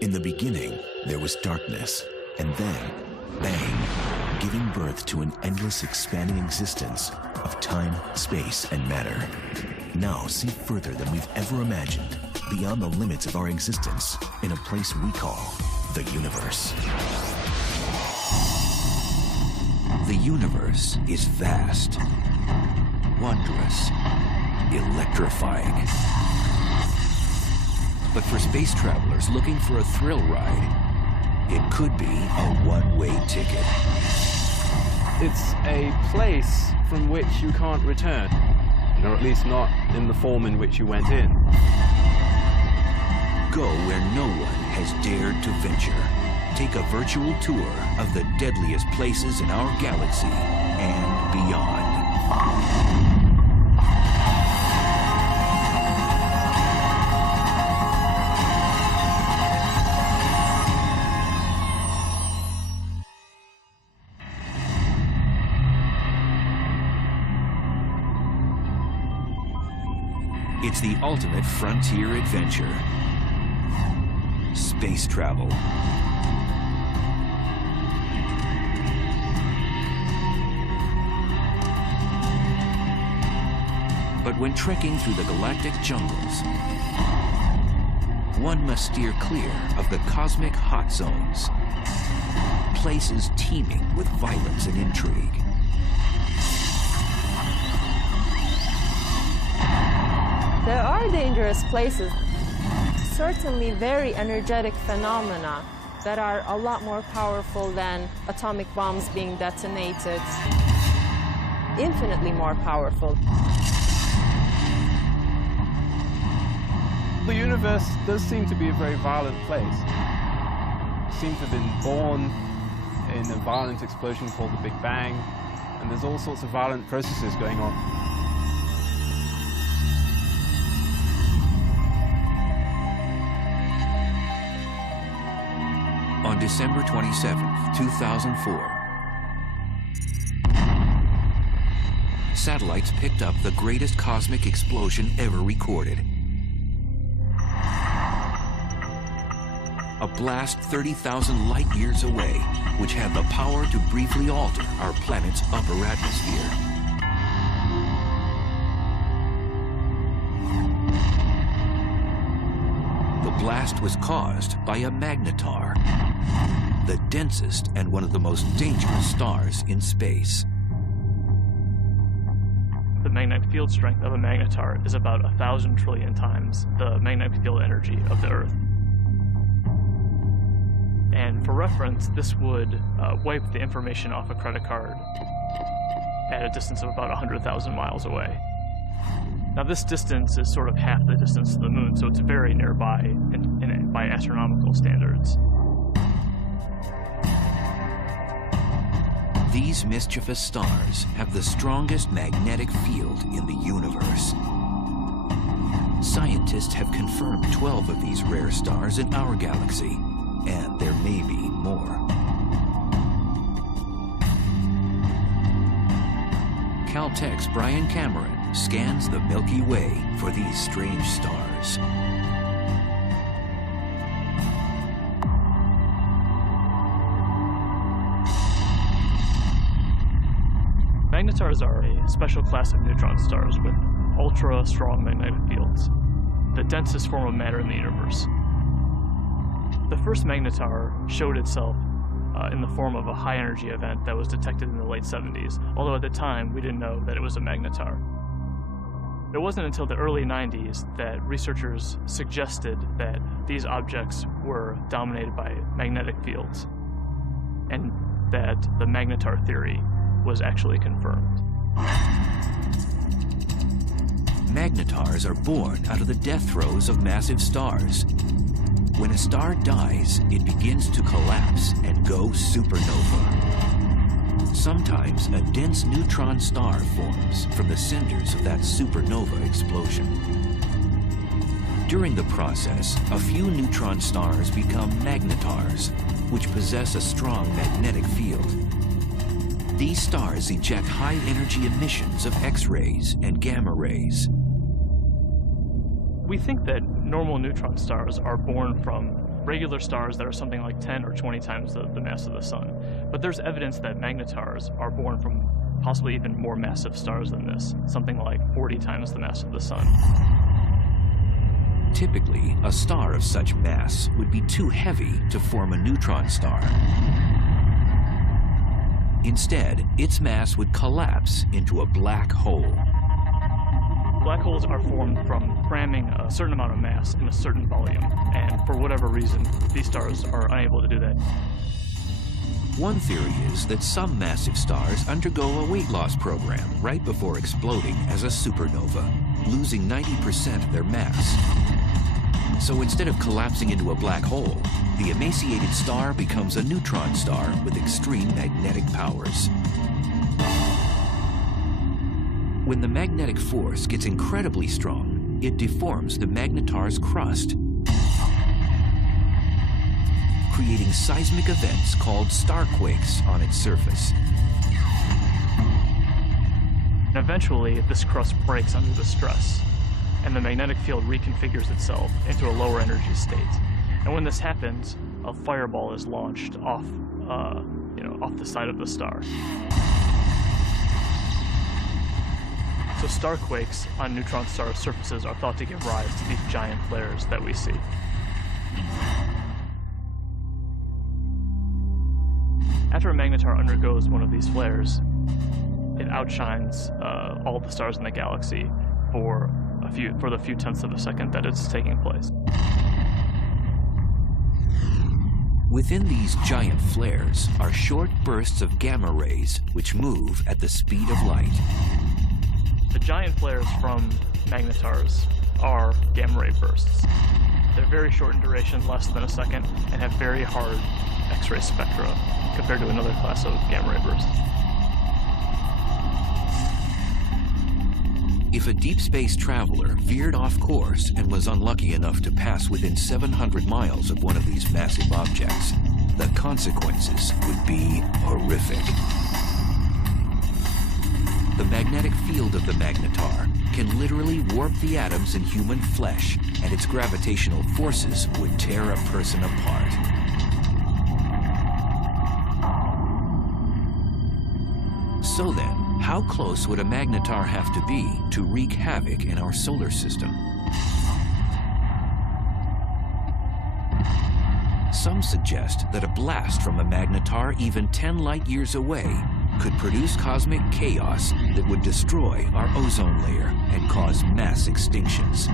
In the beginning, there was darkness, and then, bang, giving birth to an endless expanding existence of time, space, and matter. Now see further than we've ever imagined, beyond the limits of our existence, in a place we call the universe. The universe is vast, wondrous, electrifying. But for space travelers looking for a thrill ride, it could be a one-way ticket. It's a place from which you can't return, or at least not in the form in which you went in. Go where no one has dared to venture. Take a virtual tour of the deadliest places in our galaxy and beyond. It's the ultimate frontier adventure. Space travel. But when trekking through the galactic jungles, one must steer clear of the cosmic hot zones, places teeming with violence and intrigue. There are dangerous places, certainly very energetic phenomena that are a lot more powerful than atomic bombs being detonated, infinitely more powerful. The universe does seem to be a very violent place. It seems to have been born in a violent explosion called the Big Bang, and there's all sorts of violent processes going on. On December 27, 2004, satellites picked up the greatest cosmic explosion ever recorded. A blast 30,000 light years away, which had the power to briefly alter our planet's upper atmosphere. The blast was caused by a magnetar, the densest and one of the most dangerous stars in space. The magnetic field strength of a magnetar is about 1,000 trillion times the magnetic field energy of the Earth. And for reference, this would wipe the information off a credit card at a distance of about 100,000 miles away. Now this distance is sort of half the distance to the moon, so it's very nearby by astronomical standards. These mischievous stars have the strongest magnetic field in the universe. Scientists have confirmed 12 of these rare stars in our galaxy, and there may be more. Caltech's Brian Cameron scans the Milky Way for these strange stars. Magnetars are a special class of neutron stars with ultra-strong magnetic fields, the densest form of matter in the universe. The first magnetar showed itself in the form of a high-energy event that was detected in the late 70s, although at the time we didn't know that it was a magnetar. It wasn't until the early 90s that researchers suggested that these objects were dominated by magnetic fields, and that the magnetar theory was actually confirmed. Magnetars are born out of the death throes of massive stars. When a star dies, it begins to collapse and go supernova. Sometimes a dense neutron star forms from the cinders of that supernova explosion. During the process, a few neutron stars become magnetars, which possess a strong magnetic field. These stars eject high-energy emissions of X-rays and gamma rays. We think that normal neutron stars are born from regular stars that are something like 10 or 20 times the mass of the sun. But there's evidence that magnetars are born from possibly even more massive stars than this, something like 40 times the mass of the sun. Typically, a star of such mass would be too heavy to form a neutron star. Instead, its mass would collapse into a black hole. Black holes are formed from cramming a certain amount of mass in a certain volume, and for whatever reason, these stars are unable to do that. One theory is that some massive stars undergo a weight loss program right before exploding as a supernova, losing 90% of their mass. So instead of collapsing into a black hole, the emaciated star becomes a neutron star with extreme magnetic powers. When the magnetic force gets incredibly strong, it deforms the magnetar's crust, creating seismic events called starquakes on its surface. And eventually, this crust breaks under the stress, and the magnetic field reconfigures itself into a lower energy state. And when this happens, a fireball is launched off the side of the star. So starquakes on neutron star surfaces are thought to give rise to these giant flares that we see. After a magnetar undergoes one of these flares, it outshines all the stars in the galaxy for the few tenths of a second that it's taking place. Within these giant flares are short bursts of gamma rays which move at the speed of light. The giant flares from magnetars are gamma ray bursts. They're very short in duration, less than a second, and have very hard X-ray spectra compared to another class of gamma ray bursts. If a deep space traveler veered off course and was unlucky enough to pass within 700 miles of one of these massive objects, the consequences would be horrific. The magnetic field of the magnetar can literally warp the atoms in human flesh, and its gravitational forces would tear a person apart. So then, how close would a magnetar have to be to wreak havoc in our solar system? Some suggest that a blast from a magnetar even 10 light years away could produce cosmic chaos that would destroy our ozone layer and cause mass extinctions.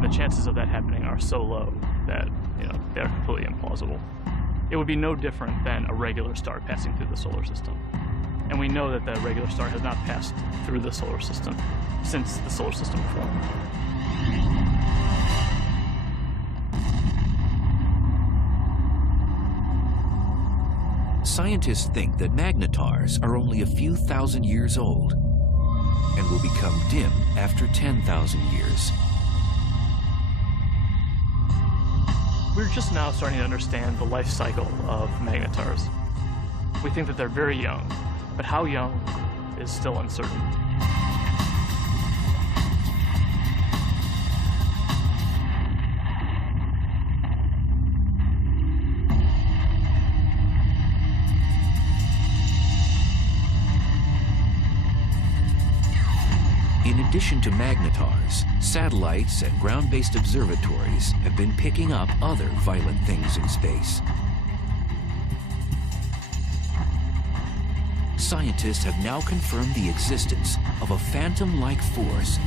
The chances of that happening are so low that, they're completely implausible. It would be no different than a regular star passing through the solar system. And we know that the regular star has not passed through the solar system since the solar system formed. Scientists think that magnetars are only a few thousand years old and will become dim after 10,000 years. We're just now starting to understand the life cycle of magnetars. We think that they're very young, but how young is still uncertain. In addition to magnetars, satellites and ground-based observatories have been picking up other violent things in space. Scientists have now confirmed the existence of a phantom-like force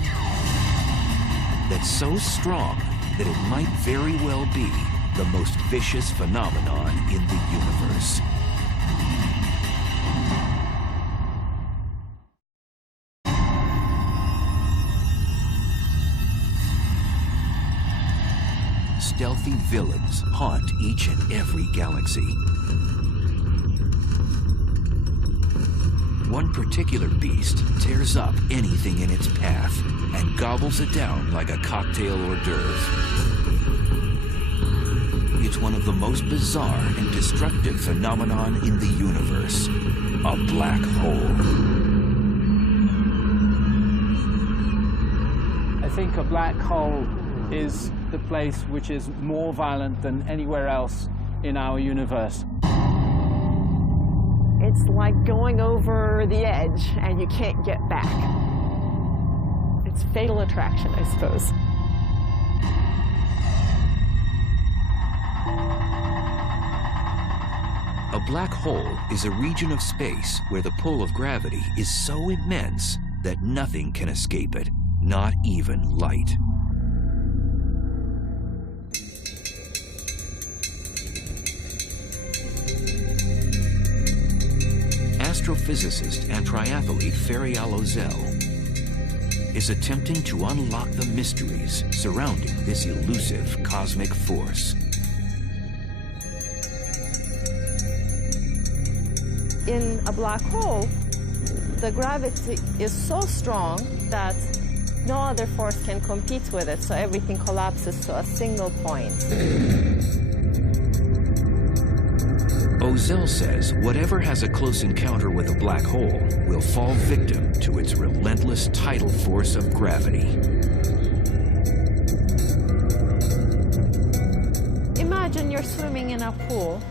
that's so strong that it might very well be the most vicious phenomenon in the universe. Stealthy villains haunt each and every galaxy. One particular beast tears up anything in its path and gobbles it down like a cocktail hors d'oeuvre. It's one of the most bizarre and destructive phenomenon in the universe, a black hole. I think a black hole is the place which is more violent than anywhere else in our universe. It's like going over the edge and you can't get back. It's fatal attraction, I suppose. A black hole is a region of space where the pull of gravity is so immense that nothing can escape it, not even light. Astrophysicist and triathlete Ferial Ozel is attempting to unlock the mysteries surrounding this elusive cosmic force. In a black hole, the gravity is so strong that no other force can compete with it, so everything collapses to a single point. Ozel says whatever has a close encounter with a black hole will fall victim to its relentless tidal force of gravity. Imagine you're swimming in a pool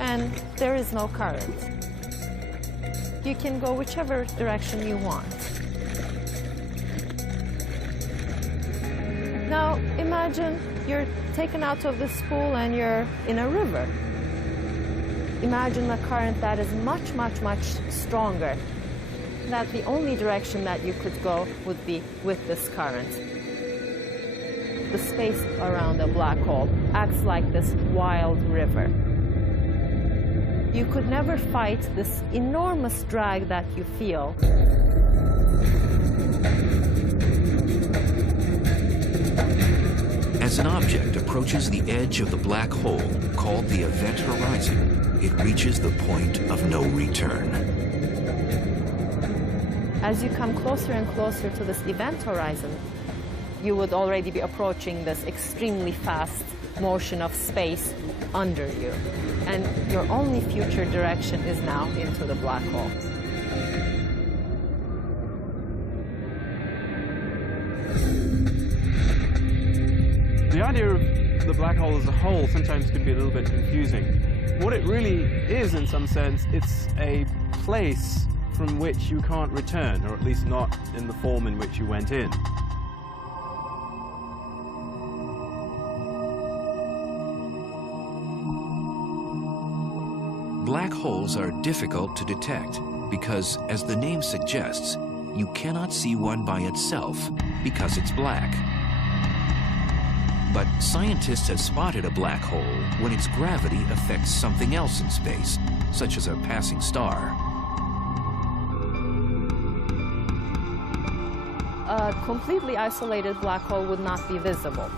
and there is no current. You can go whichever direction you want. Now imagine you're taken out of this pool and you're in a river. Imagine a current that is much, much, much stronger. That the only direction that you could go would be with this current. The space around a black hole acts like this wild river. You could never fight this enormous drag that you feel. As an object approaches the edge of the black hole, called the event horizon, it reaches the point of no return. As you come closer and closer to this event horizon, you would already be approaching this extremely fast motion of space under you. And your only future direction is now into the black hole. The idea of the black hole as a whole sometimes can be a little bit confusing. What it really is, in some sense, it's a place from which you can't return, or at least not in the form in which you went in. Black holes are difficult to detect because, as the name suggests, you cannot see one by itself because it's black. But scientists have spotted a black hole when its gravity affects something else in space, such as a passing star. A completely isolated black hole would not be visible.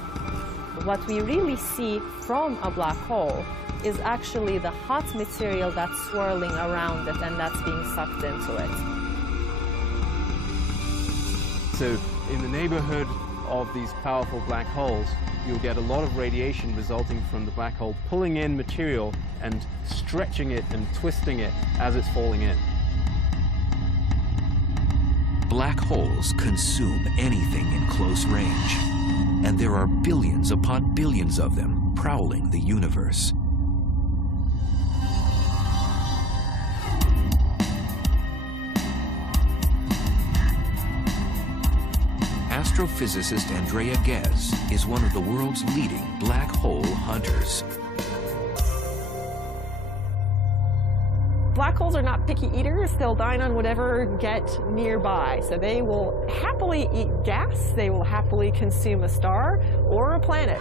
What we really see from a black hole is actually the hot material that's swirling around it and that's being sucked into it. So in the neighborhood of these powerful black holes, you'll get a lot of radiation resulting from the black hole pulling in material and stretching it and twisting it as it's falling in. Black holes consume anything in close range, and there are billions upon billions of them prowling the universe. Astrophysicist Andrea Ghez is one of the world's leading black hole hunters. Black holes are not picky eaters. They'll dine on whatever get nearby. So they will happily eat gas. They will happily consume a star or a planet.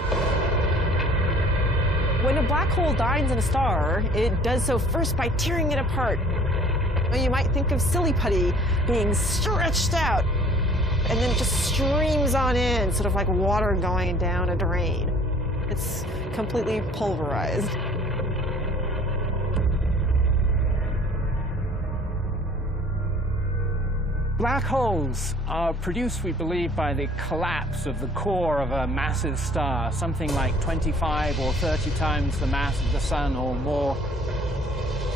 When a black hole dines on a star, it does so first by tearing it apart. You might think of silly putty being stretched out, and then it just streams on in, sort of like water going down a drain. It's completely pulverized. Black holes are produced, we believe, by the collapse of the core of a massive star, something like 25 or 30 times the mass of the sun or more.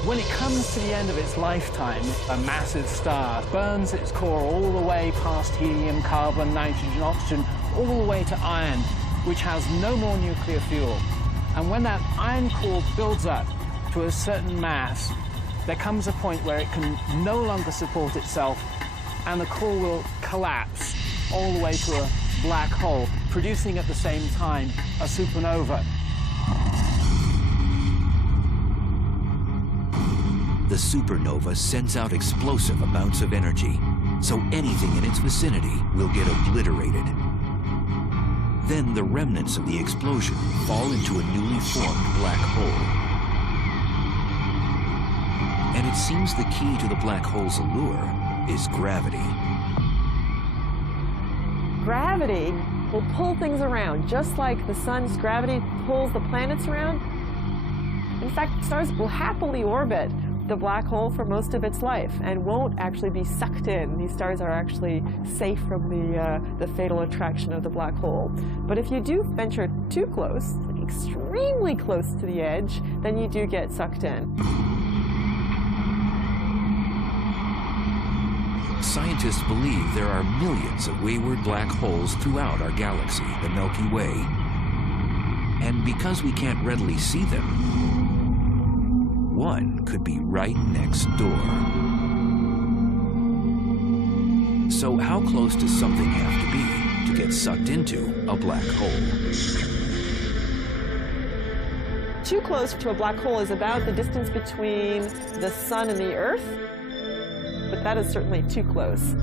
When it comes to the end of its lifetime, a massive star burns its core all the way past helium, carbon, nitrogen, oxygen, all the way to iron, which has no more nuclear fuel. And when that iron core builds up to a certain mass, there comes a point where it can no longer support itself, and the core will collapse all the way to a black hole, producing at the same time a supernova. The supernova sends out explosive amounts of energy, so anything in its vicinity will get obliterated. Then the remnants of the explosion fall into a newly formed black hole. And it seems the key to the black hole's allure is gravity. Gravity will pull things around, just like the sun's gravity pulls the planets around. In fact, stars will happily orbit the black hole for most of its life and won't actually be sucked in. These stars are actually safe from the fatal attraction of the black hole. But if you do venture too close, extremely close to the edge, then you do get sucked in. Scientists believe there are millions of wayward black holes throughout our galaxy, the Milky Way. And because we can't readily see them, one could be right next door. So how close does something have to be to get sucked into a black hole? Too close to a black hole is about the distance between the sun and the Earth, but that is certainly too close.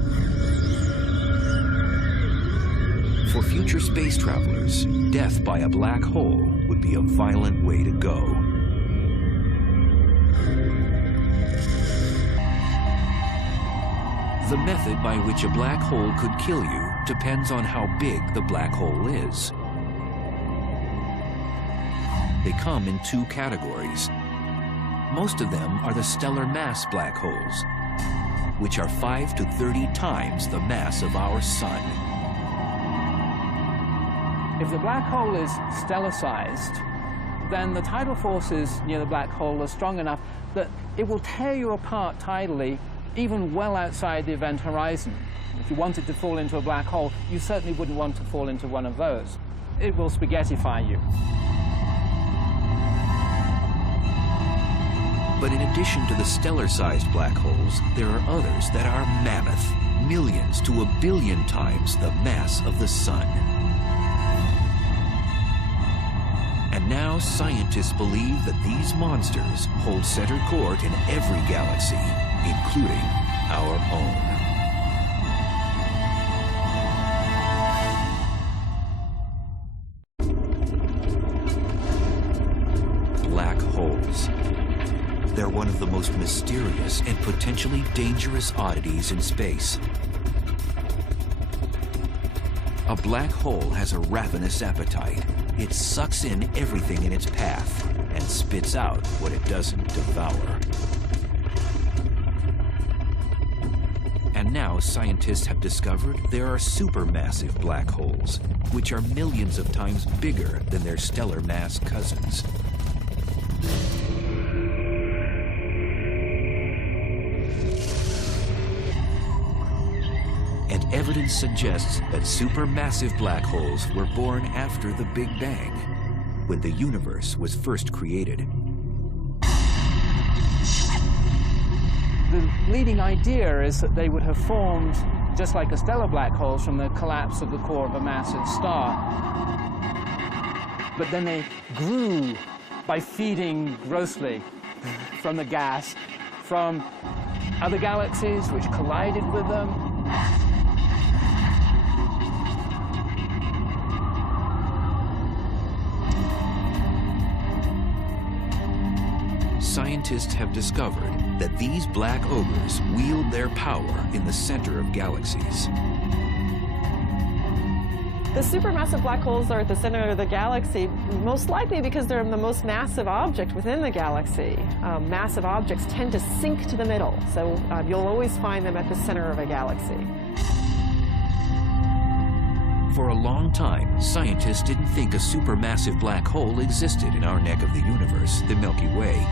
For future space travelers, death by a black hole would be a violent way to go. The method by which a black hole could kill you depends on how big the black hole is. They come in two categories. Most of them are the stellar mass black holes, which are 5 to 30 times the mass of our sun. If the black hole is stellar-sized, then the tidal forces near the black hole are strong enough that it will tear you apart tidally, even well outside the event horizon. If you wanted to fall into a black hole, you certainly wouldn't want to fall into one of those. It will spaghettify you. But in addition to the stellar-sized black holes, there are others that are mammoth, millions to a billion times the mass of the sun. And now scientists believe that these monsters hold center court in every galaxy, including our own. Black holes. They're one of the most mysterious and potentially dangerous oddities in space. A black hole has a ravenous appetite. It sucks in everything in its path and spits out what it doesn't devour. And now scientists have discovered there are supermassive black holes, which are millions of times bigger than their stellar mass cousins. And evidence suggests that supermassive black holes were born after the Big Bang, when the universe was first created. The leading idea is that they would have formed just like a stellar black hole from the collapse of the core of a massive star. But then they grew by feeding grossly from the gas, from other galaxies which collided with them. Scientists have discovered that these black ogres wield their power in the center of galaxies. The supermassive black holes are at the center of the galaxy, most likely because they're the most massive object within the galaxy. Massive objects tend to sink to the middle, so you'll always find them at the center of a galaxy. For a long time, scientists didn't think a supermassive black hole existed in our neck of the universe, the Milky Way.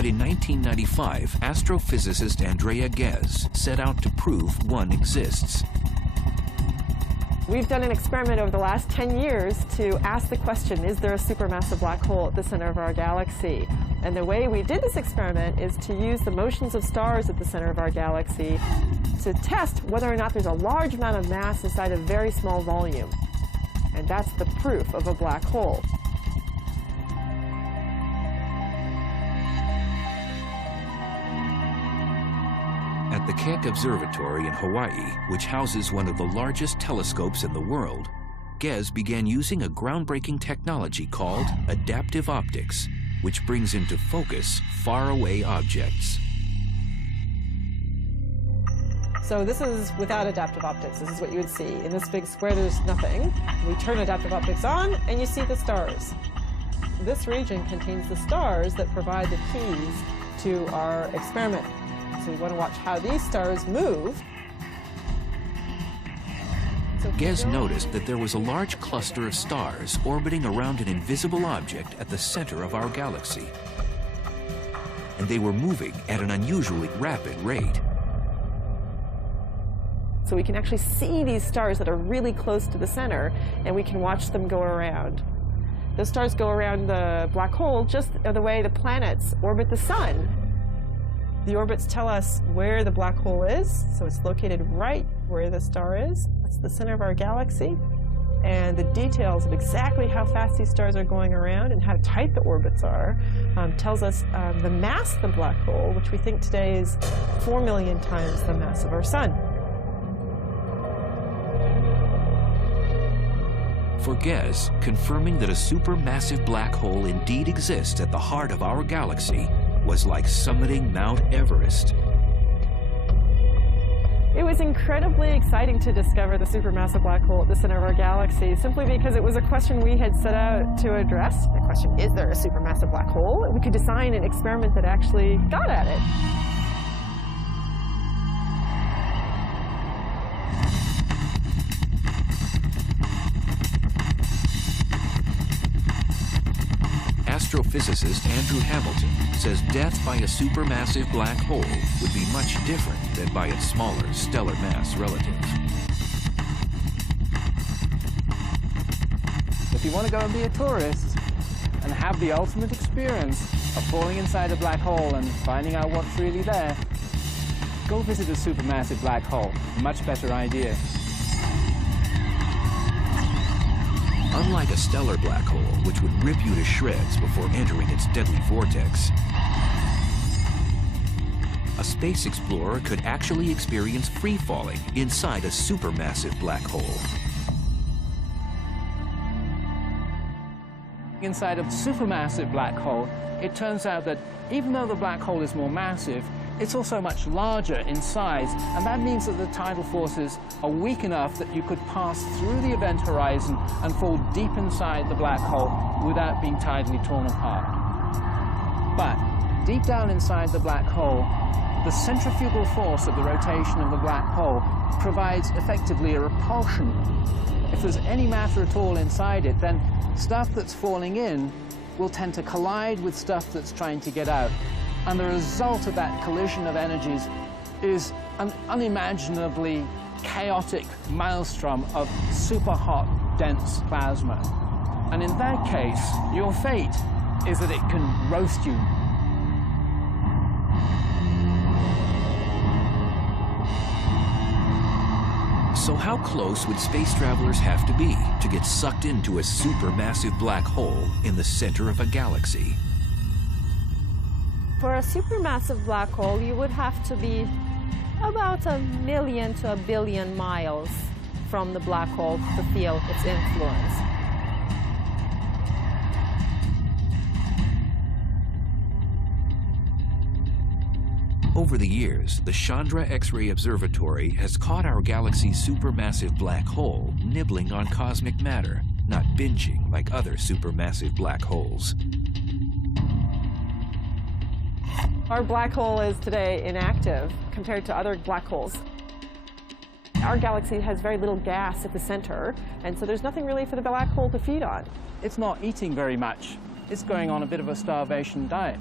But in 1995, astrophysicist Andrea Ghez set out to prove one exists. We've done an experiment over the last 10 years to ask the question, is there a supermassive black hole at the center of our galaxy? And the way we did this experiment is to use the motions of stars at the center of our galaxy to test whether or not there's a large amount of mass inside a very small volume. And that's the proof of a black hole. At the Keck Observatory in Hawaii, which houses one of the largest telescopes in the world, Ghez began using a groundbreaking technology called adaptive optics, which brings into focus faraway objects. So this is without adaptive optics. This is what you would see. In this big square, there's nothing. We turn adaptive optics on, and you see the stars. This region contains the stars that provide the keys to our experiment. So we want to watch how these stars move. Ghez noticed that there was a large cluster of stars orbiting around an invisible object at the center of our galaxy. And they were moving at an unusually rapid rate. So we can actually see these stars that are really close to the center, and we can watch them go around. Those stars go around the black hole just the way the planets orbit the sun. The orbits tell us where the black hole is, so it's located right where the star is. That's the center of our galaxy. And the details of exactly how fast these stars are going around and how tight the orbits are tells us the mass of the black hole, which we think today is 4 million times the mass of our sun. For Ghez, confirming that a supermassive black hole indeed exists at the heart of our galaxy was like summiting Mount Everest. It was incredibly exciting to discover the supermassive black hole at the center of our galaxy, simply because it was a question we had set out to address. The question, is there a supermassive black hole? And we could design an experiment that actually got at it. Astrophysicist Andrew Hamilton says death by a supermassive black hole would be much different than by its smaller stellar mass relative. If you want to go and be a tourist and have the ultimate experience of falling inside a black hole and finding out what's really there, go visit a supermassive black hole. Much better idea. Unlike a stellar black hole, which would rip you to shreds before entering its deadly vortex, a space explorer could actually experience free falling inside a supermassive black hole. Inside a supermassive black hole, it turns out that even though the black hole is more massive, it's also much larger in size, and that means that the tidal forces are weak enough that you could pass through the event horizon and fall deep inside the black hole without being tidally torn apart. But deep down inside the black hole, the centrifugal force of the rotation of the black hole provides effectively a repulsion. If there's any matter at all inside it, then stuff that's falling in will tend to collide with stuff that's trying to get out. And the result of that collision of energies is an unimaginably chaotic maelstrom of super hot, dense plasma. And in that case, your fate is that it can roast you. So how close would space travelers have to be to get sucked into a supermassive black hole in the center of a galaxy? For a supermassive black hole, you would have to be about 1 million to 1 billion miles from the black hole to feel its influence. Over the years, the Chandra X-ray Observatory has caught our galaxy's supermassive black hole nibbling on cosmic matter, not binging like other supermassive black holes. Our black hole is today inactive compared to other black holes. Our galaxy has very little gas at the center, and so there's nothing really for the black hole to feed on. It's not eating very much. It's going on a bit of a starvation diet.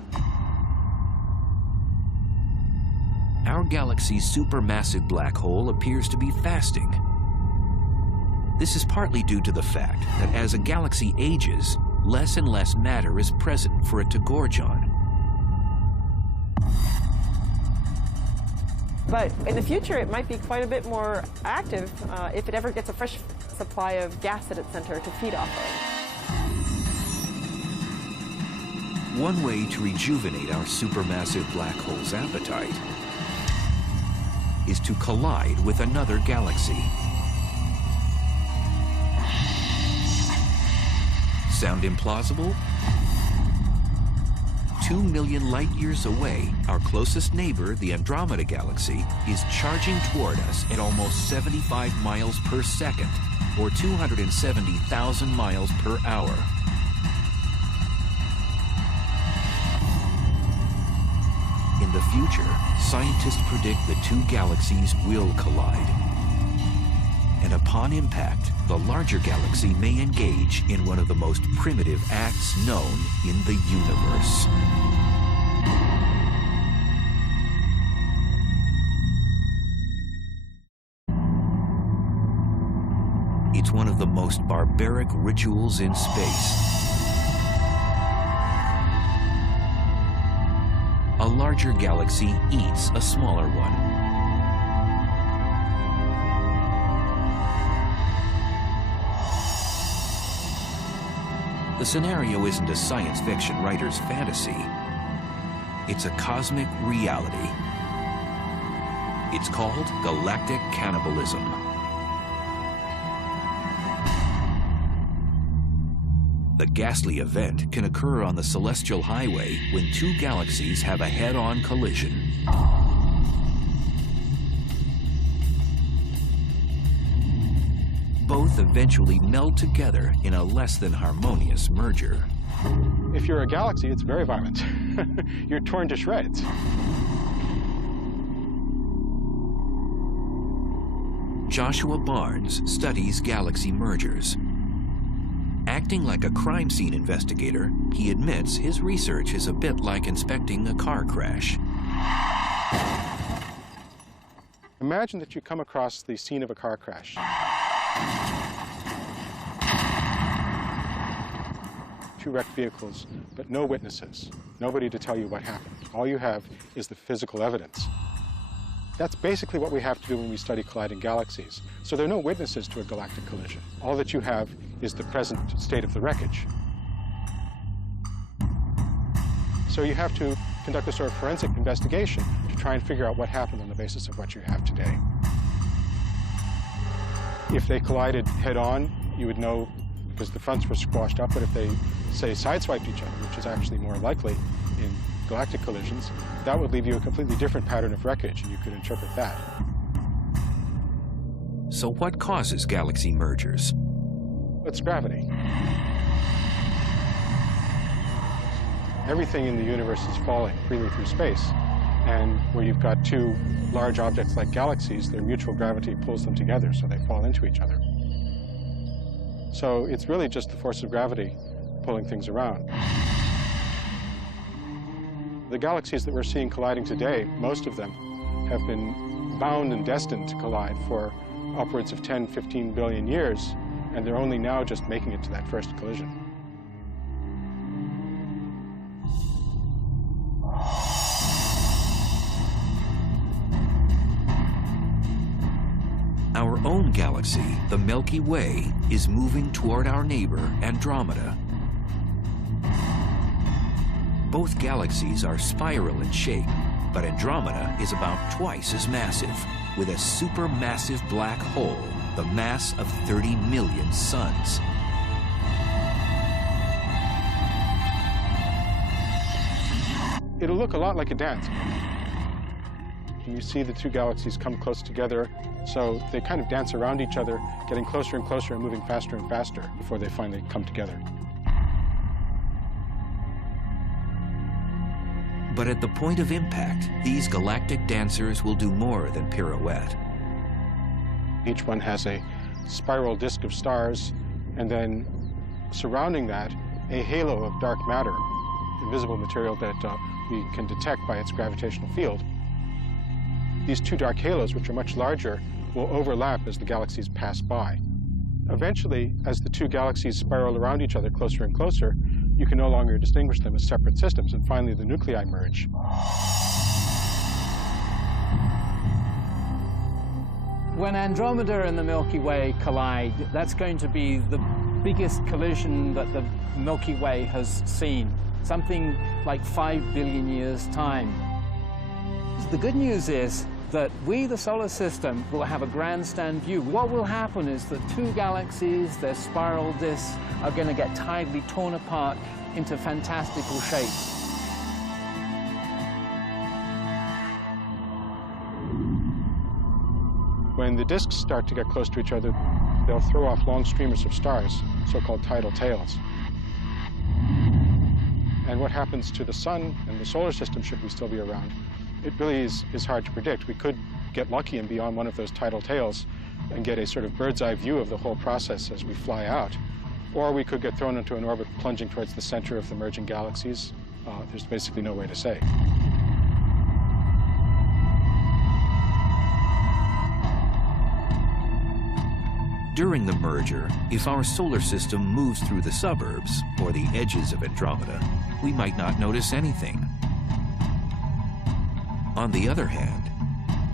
our galaxy's supermassive black hole appears to be fasting. This is partly due to the fact that as a galaxy ages, less and less matter is present for it to gorge on. But in the future, it might be quite a bit more active if it ever gets a fresh supply of gas at its center to feed off of. One way to rejuvenate our supermassive black hole's appetite is to collide with another galaxy. Sound implausible? 2 million light years away, our closest neighbor, the Andromeda Galaxy, is charging toward us at almost 75 miles per second, or 270,000 miles per hour. In the future, scientists predict the two galaxies will collide. And upon impact, the larger galaxy may engage in one of the most primitive acts known in the universe. It's one of the most barbaric rituals in space. A larger galaxy eats a smaller one. The scenario isn't a science fiction writer's fantasy. It's a cosmic reality. It's called galactic cannibalism. The ghastly event can occur on the celestial highway when two galaxies have a head-on collision. Both eventually meld together in a less than harmonious merger. If you're a galaxy, it's very violent. You're torn to shreds. Joshua Barnes studies galaxy mergers. Acting like a crime scene investigator, he admits his research is a bit like inspecting a car crash. Imagine that you come across the scene of a car crash. Two wrecked vehicles, but no witnesses, nobody to tell you what happened. All you have is the physical evidence. That's basically what we have to do when we study colliding galaxies. So there are no witnesses to a galactic collision. All that you have is the present state of the wreckage. So you have to conduct a sort of forensic investigation to try and figure out what happened on the basis of what you have today. If they collided head-on, you would know because the fronts were squashed up, but if they, say, sideswiped each other, which is actually more likely in galactic collisions, that would leave you a completely different pattern of wreckage, and you could interpret that. So what causes galaxy mergers? It's gravity. Everything in the universe is falling freely through space, and where you've got two large objects like galaxies, their mutual gravity pulls them together, so they fall into each other. So it's really just the force of gravity pulling things around. The galaxies that we're seeing colliding today, most of them have been bound and destined to collide for upwards of 10, 15 billion years, and they're only now just making it to that first collision. Our own galaxy, the Milky Way, is moving toward our neighbor, Andromeda. Both galaxies are spiral in shape, but Andromeda is about twice as massive, with a supermassive black hole, the mass of 30 million suns. It'll look a lot like a dance. And you see the two galaxies come close together, so they kind of dance around each other, getting closer and closer and moving faster and faster before they finally come together. But at the point of impact, these galactic dancers will do more than pirouette. Each one has a spiral disk of stars, and then surrounding that, a halo of dark matter, invisible material that we can detect by its gravitational field. these two dark halos, which are much larger, will overlap as the galaxies pass by. Eventually, as the two galaxies spiral around each other closer and closer, you can no longer distinguish them as separate systems, and finally the nuclei merge. When Andromeda and the Milky Way collide, that's going to be the biggest collision that the Milky Way has seen, something like 5 billion years' time. The good news is that we, the solar system, will have a grandstand view. What will happen is that two galaxies, their spiral disks, are going to get tidally torn apart into fantastical shapes. When the disks start to get close to each other, they'll throw off long streamers of stars, so-called tidal tails. And what happens to the sun and the solar system, should we still be around, it really is hard to predict. We could get lucky and be on one of those tidal tails and get a sort of bird's eye view of the whole process as we fly out. Or we could get thrown into an orbit plunging towards the center of the merging galaxies. There's basically no way to say. During the merger, if our solar system moves through the suburbs or the edges of Andromeda, we might not notice anything. On the other hand,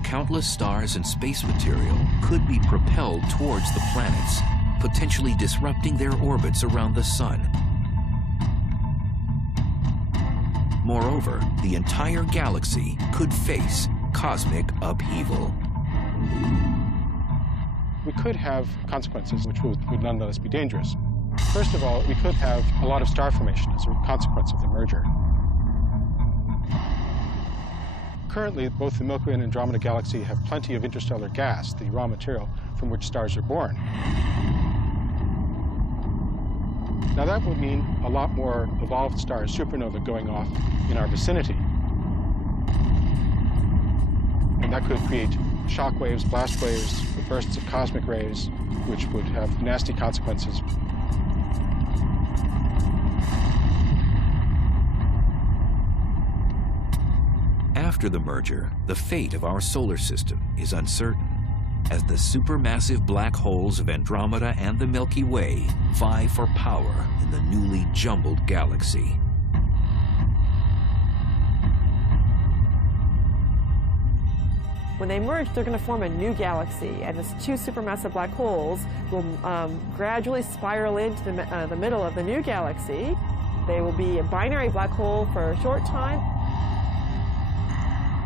countless stars and space material could be propelled towards the planets, potentially disrupting their orbits around the sun. Moreover, the entire galaxy could face cosmic upheaval. We could have consequences which would nonetheless be dangerous. First of all, we could have a lot of star formation as a consequence of the merger. Currently, both the Milky Way and Andromeda galaxy have plenty of interstellar gas, the raw material from which stars are born. Now that would mean a lot more evolved stars, supernova, going off in our vicinity. And that could create shock waves, blast waves, bursts of cosmic rays, which would have nasty consequences. After the merger, the fate of our solar system is uncertain, as the supermassive black holes of Andromeda and the Milky Way vie for power in the newly jumbled galaxy. When they merge, they're going to form a new galaxy, and these two supermassive black holes will gradually spiral into the middle of the new galaxy. They will be a binary black hole for a short time.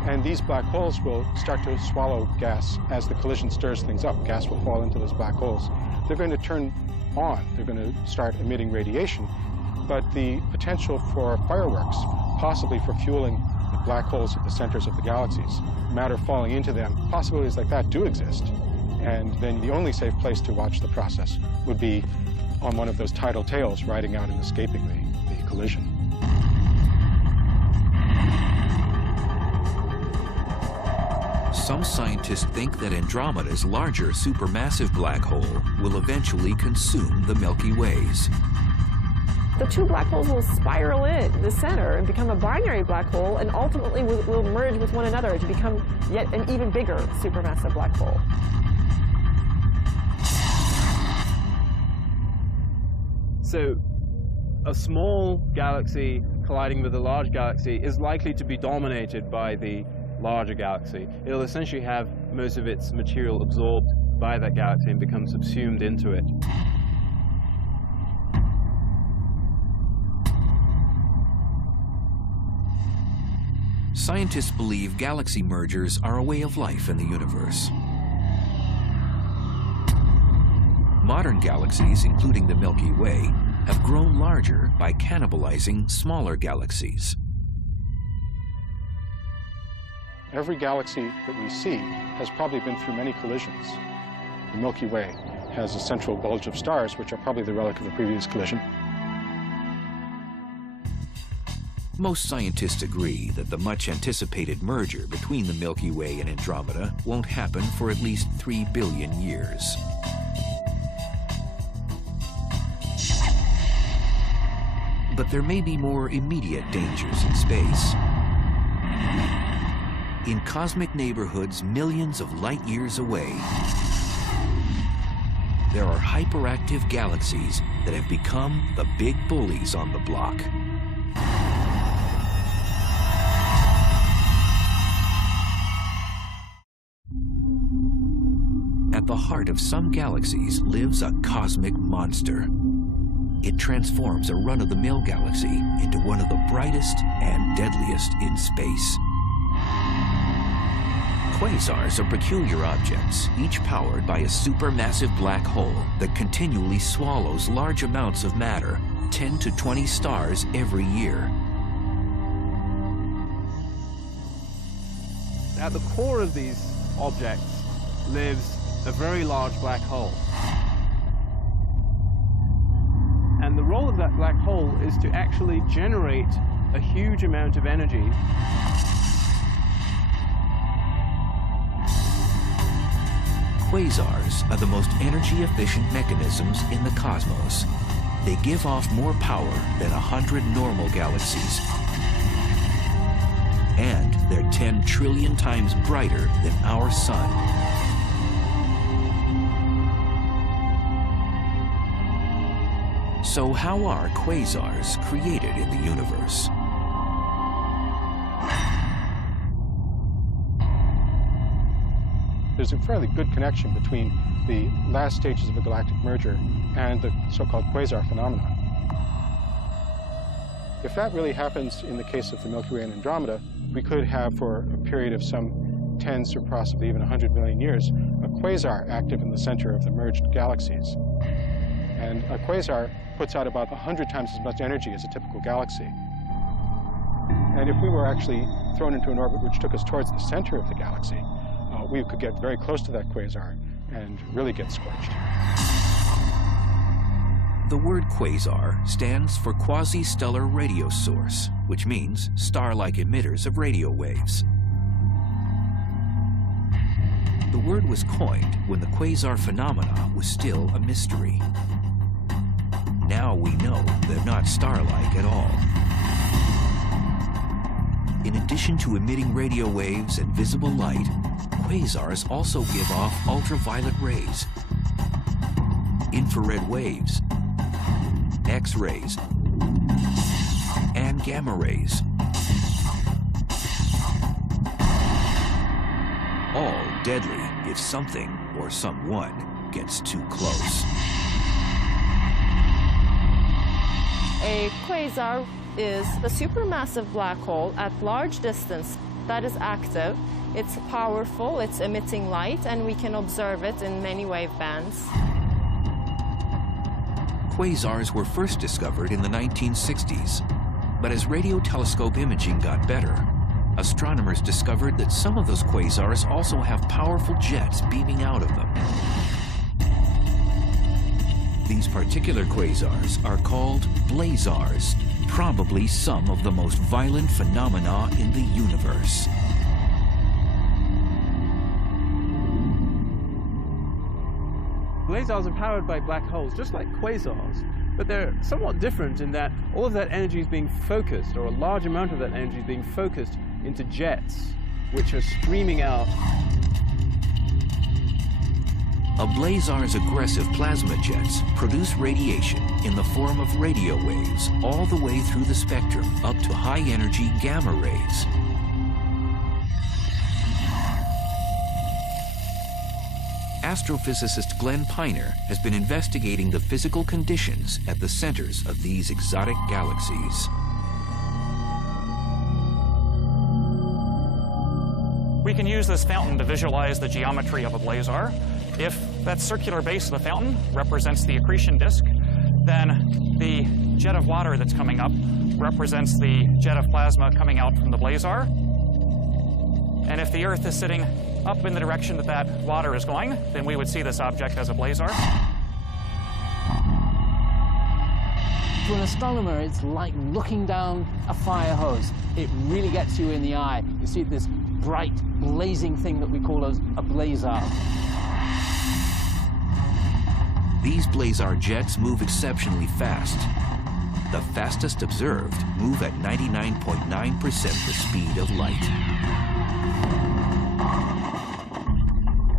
And these black holes will start to swallow gas as the collision stirs things up. Gas will fall into those black holes. They're going to turn on. They're going to start emitting radiation. But the potential for fireworks, possibly for fueling the black holes at the centers of the galaxies, matter falling into them, possibilities like that do exist. And then the only safe place to watch the process would be on one of those tidal tails riding out and escaping the collision. Some scientists think that Andromeda's larger supermassive black hole will eventually consume the Milky Ways. The two black holes will spiral in the center and become a binary black hole, and ultimately will merge with one another to become yet an even bigger supermassive black hole. So a small galaxy colliding with a large galaxy is likely to be dominated by the larger galaxy. It'll essentially have most of its material absorbed by that galaxy and become subsumed into it. Scientists believe galaxy mergers are a way of life in the universe. Modern galaxies, including the Milky Way, have grown larger by cannibalizing smaller galaxies. Every galaxy that we see has probably been through many collisions. The Milky Way has a central bulge of stars, which are probably the relic of a previous collision. Most scientists agree that the much-anticipated merger between the Milky Way and Andromeda won't happen for at least 3 billion years. But there may be more immediate dangers in space. In cosmic neighborhoods millions of light years away, there are hyperactive galaxies that have become the big bullies on the block. At the heart of some galaxies lives a cosmic monster. It transforms a run-of-the-mill galaxy into one of the brightest and deadliest in space. Quasars are peculiar objects, each powered by a supermassive black hole that continually swallows large amounts of matter, 10 to 20 stars every year. At the core of these objects lives a very large black hole. And the role of that black hole is to actually generate a huge amount of energy. Quasars are the most energy-efficient mechanisms in the cosmos. They give off more power than 100 normal galaxies. And they're 10 trillion times brighter than our sun. So how are quasars created in the universe? There's a fairly good connection between the last stages of a galactic merger and the so-called quasar phenomenon. If that really happens in the case of the Milky Way and Andromeda, we could have, for a period of some tens or possibly even 100 million years, a quasar active in the center of the merged galaxies. And a quasar puts out about 100 times as much energy as a typical galaxy. And if we were actually thrown into an orbit which took us towards the center of the galaxy, we could get very close to that quasar and really get scorched. The word quasar stands for quasi-stellar radio source, which means star-like emitters of radio waves. The word was coined when the quasar phenomena was still a mystery. Now we know they're not star-like at all. In addition to emitting radio waves and visible light, quasars also give off ultraviolet rays, infrared waves, X-rays, and gamma rays. All deadly if something or someone gets too close. A quasar is a supermassive black hole at large distance that is active. It's powerful, it's emitting light, and we can observe it in many wave bands. Quasars were first discovered in the 1960s, but as radio telescope imaging got better, astronomers discovered that some of those quasars also have powerful jets beaming out of them. These particular quasars are called blazars, probably some of the most violent phenomena in the universe. Blazars are powered by black holes, just like quasars, but they're somewhat different in that all of that energy is being focused, or a large amount of that energy is being focused into jets, which are streaming out. A blazar's aggressive plasma jets produce radiation in the form of radio waves all the way through the spectrum up to high-energy gamma rays. Astrophysicist Glenn Piner has been investigating the physical conditions at the centers of these exotic galaxies. We can use this fountain to visualize the geometry of a blazar. If that circular base of the fountain represents the accretion disk, then the jet of water that's coming up represents the jet of plasma coming out from the blazar. And if the Earth is sitting up in the direction that that water is going, then we would see this object as a blazar. To an astronomer, it's like looking down a fire hose. It really gets you in the eye. You see this bright, blazing thing that we call a blazar. These blazar jets move exceptionally fast. The fastest observed move at 99.9% the speed of light.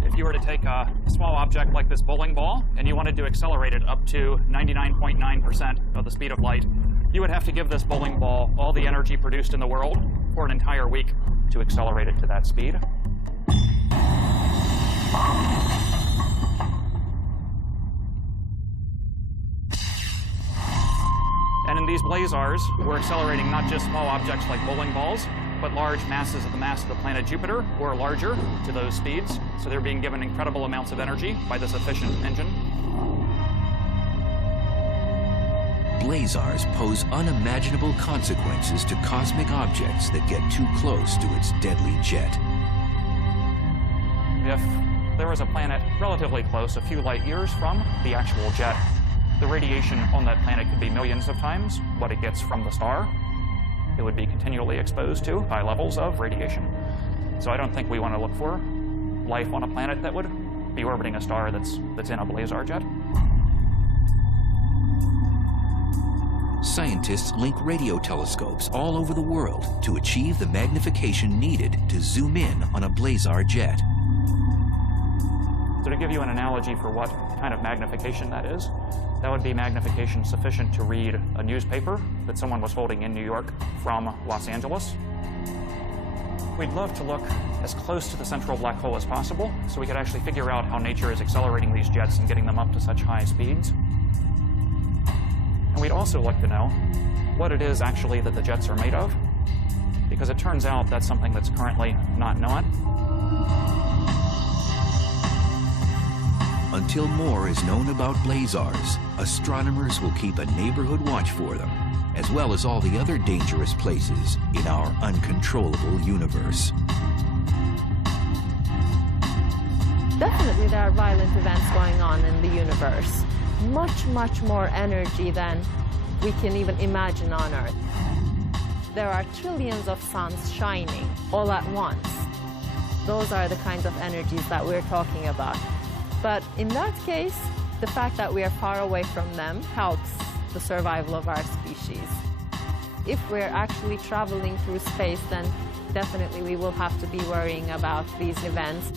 If you were to take a small object like this bowling ball and you wanted to accelerate it up to 99.9% of the speed of light, you would have to give this bowling ball all the energy produced in the world for an entire week to accelerate it to that speed. And in these blazars, we're accelerating not just small objects like bowling balls, but large masses of the mass of the planet Jupiter, or larger, to those speeds. So they're being given incredible amounts of energy by this efficient engine. Blazars pose unimaginable consequences to cosmic objects that get too close to its deadly jet. If there was a planet relatively close, a few light years from the actual jet, the radiation on that planet could be millions of times what it gets from the star. It would be continually exposed to high levels of radiation. So I don't think we want to look for life on a planet that would be orbiting a star that's in a blazar jet. Scientists link radio telescopes all over the world to achieve the magnification needed to zoom in on a blazar jet. So to give you an analogy for what kind of magnification that is, that would be magnification sufficient to read a newspaper that someone was holding in New York from Los Angeles. We'd love to look as close to the central black hole as possible so we could actually figure out how nature is accelerating these jets and getting them up to such high speeds. And we'd also like to know what it is actually that the jets are made of, because it turns out that's something that's currently not known. Until more is known about blazars, astronomers will keep a neighborhood watch for them, as well as all the other dangerous places in our uncontrollable universe. Definitely there are violent events going on in the universe. Much, much more energy than we can even imagine on Earth. There are trillions of suns shining all at once. Those are the kinds of energies that we're talking about. But in that case, the fact that we are far away from them helps the survival of our species. If we're actually traveling through space, then definitely we will have to be worrying about these events.